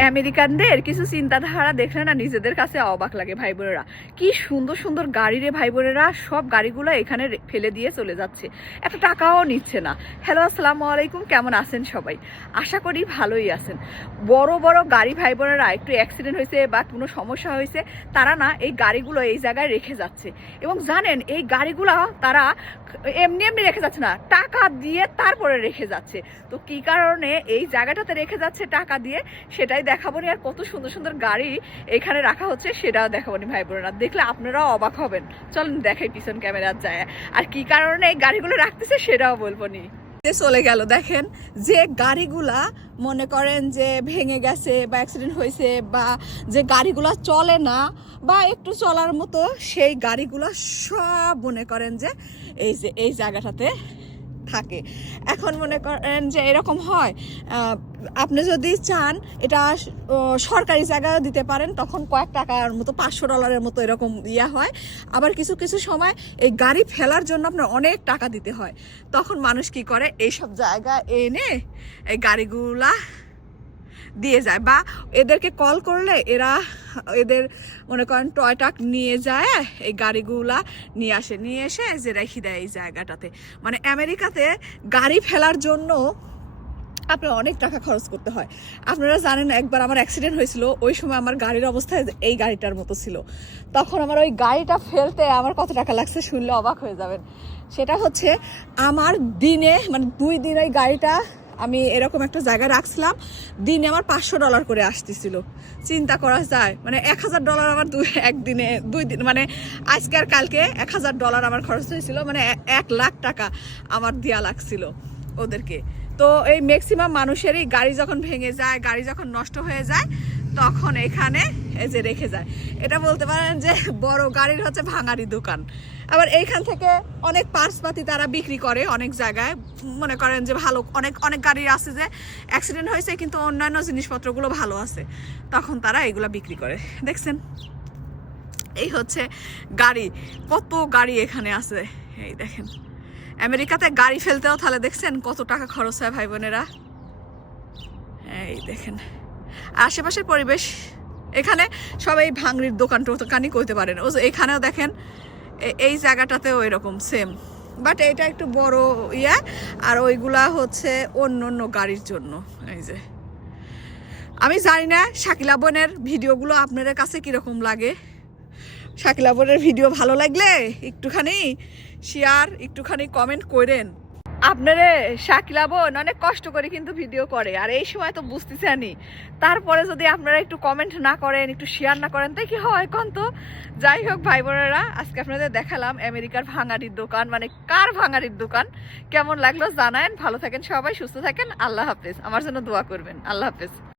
আমেরিকানদের কিছু চিন্তাধারা দেখলে না নিজেদের কাছে অবাক লাগে ভাই বোনেরা কি সুন্দর সুন্দর গাড়ি রে ভাই বোনেরা সব গাড়িগুলো এখানে ফেলে দিয়ে চলে যাচ্ছে। এত টাকাও নিচ্ছে না। হ্যালো, আসসালামু আলাইকুম, কেমন আছেন সবাই? আশা করি ভালোই আছেন। বড় বড় গাড়ি ভাই বোনেরা একটু অ্যাক্সিডেন্ট হয়েছে বা কোনো সমস্যা হয়েছে, তারা না এই গাড়িগুলো এই জায়গায় রেখে যাচ্ছে। এবং জানেন, এই গাড়িগুলো তারা এমনি এমনি রেখে যাচ্ছে না, টাকা দিয়ে তারপরে রেখে যাচ্ছে। তো কি কারণে এই জায়গাটাতে রেখে যাচ্ছে টাকা দিয়ে, সেটাই দেখাবো আর কত সুন্দর সুন্দর গাড়ি এখানে রাখা হচ্ছে, সেটাও দেখাবো নি ভাই বোনেরা। দেখলে আপনারাও অবাক হবেন। চলেন দেখাই পিছন ক্যামেরার যায়। আর কি কারণে এই গাড়িগুলো রাখতেছে সেটাও বলব নি। চলে গেল, দেখেন, যে গাড়িগুলা মনে করেন যে ভেঙে গেছে বা অ্যাক্সিডেন্ট হয়েছে বা যে গাড়িগুলা চলে না বা একটু চলার মতো, সেই গাড়িগুলা সব মনে করেন যে এই যে, এই জায়গাটাতে থাকে। এখন মনে করেন যে এরকম হয় আপনি যদি চান এটা সরকারি জায়গায় দিতে পারেন, তখন কয়েক টাকার মতো, পাঁচশো ডলারের মতো এরকম ইয়া হয়। আবার কিছু কিছু সময় এই গাড়ি ফেলার জন্য আপনার অনেক টাকা দিতে হয়। তখন মানুষ কি করে, এইসব জায়গা এনে এই গাড়িগুলা দিয়ে যায় বা এদেরকে কল করলে এরা এদের মনে করেন টয় ট্রাক নিয়ে যায়, এই গাড়িগুলা নিয়ে আসে, নিয়ে এসে যে রেখে দেয় এই জায়গাটাতে। মানে আমেরিকাতে গাড়ি ফেলার জন্য আপনার অনেক টাকা খরচ করতে হয়। আপনারা জানেন একবার আমার অ্যাক্সিডেন্ট হয়েছিল, ওই সময় আমার গাড়ির অবস্থা এই গাড়িটার মতো ছিল। তখন আমার ওই গাড়িটা ফেলতে আমার কত টাকা লাগছে শুনলে অবাক হয়ে যাবেন। সেটা হচ্ছে আমার দিনে মানে দুই দিন ওই গাড়িটা আমি এরকম একটা জায়গায় রাখছিলাম, দিনে আমার পাঁচশো ডলার করে আসতেছিল। চিন্তা করা যায় মানে এক হাজার ডলার আমার দুই, একদিনে দুই দিন মানে আজকে আর কালকে এক হাজার ডলার আমার খরচ হয়েছিল মানে এক লাখ টাকা আমার দেওয়া লাগছিল ওদেরকে। তো এই ম্যাক্সিমাম মানুষেরই গাড়ি যখন ভেঙে যায়, গাড়ি যখন নষ্ট হয়ে যায় তখন এখানে এই যে রেখে যায়। এটা বলতে পারেন যে বড় গাড়ির হচ্ছে ভাঙারি দোকান। আবার এইখান থেকে অনেক পার্সপাতি তারা বিক্রি করে অনেক জায়গায়। মনে করেন যে ভালো অনেক অনেক গাড়ি আছে যে অ্যাক্সিডেন্ট হয়েছে কিন্তু অন্যান্য জিনিসপত্রগুলো ভালো আছে। তখন তারা এগুলো বিক্রি করে। দেখছেন? এই হচ্ছে গাড়ি। কত গাড়ি এখানে আছে। এই দেখেন। আমেরিকাতে গাড়ি ফেলতেও তাহলে দেখছেন কত টাকা খরচ হয় ভাই বোনেরা? এই দেখেন। আশেপাশের পরিবেশ, এখানে সবাই ভাঙড়ির দোকান টোকানই করতে পারেন। ও এখানেও দেখেন এই জায়গাটাতেও এরকম সেম বাট এটা একটু বড় ইয়া, আর ওইগুলা হচ্ছে অন্য অন্য গাড়ির জন্য। এই যে। আমি জানি না শাকিলা বোনের ভিডিওগুলো আপনাদের কাছে কীরকম লাগে। শাকিলা বোনের ভিডিও ভালো লাগলে একটুখানি শেয়ার একটুখানি কমেন্ট করেন। আপনারে শাকিলা বোন অনেক কষ্ট করে কিন্তু ভিডিও করে, আর এই সময় তো বুঝতেছেনি তারপরে যদি আপনারা একটু কমেন্ট না করেন, একটু শেয়ার না করেন তাই কি হয় কন তো। যাই হোক, ভাই বোনেরা, আজকে আপনাদের দেখালাম আমেরিকার ভাঙাড়ির দোকান মানে কার ভাঙাড়ির দোকান? কেমন লাগল জানায়েন, ভালো থাকেন সবাই, সুস্থ থাকেন, আল্লাহ হাফেজ। আমার জন্য দোয়া করবেন, আল্লাহ হাফেজ।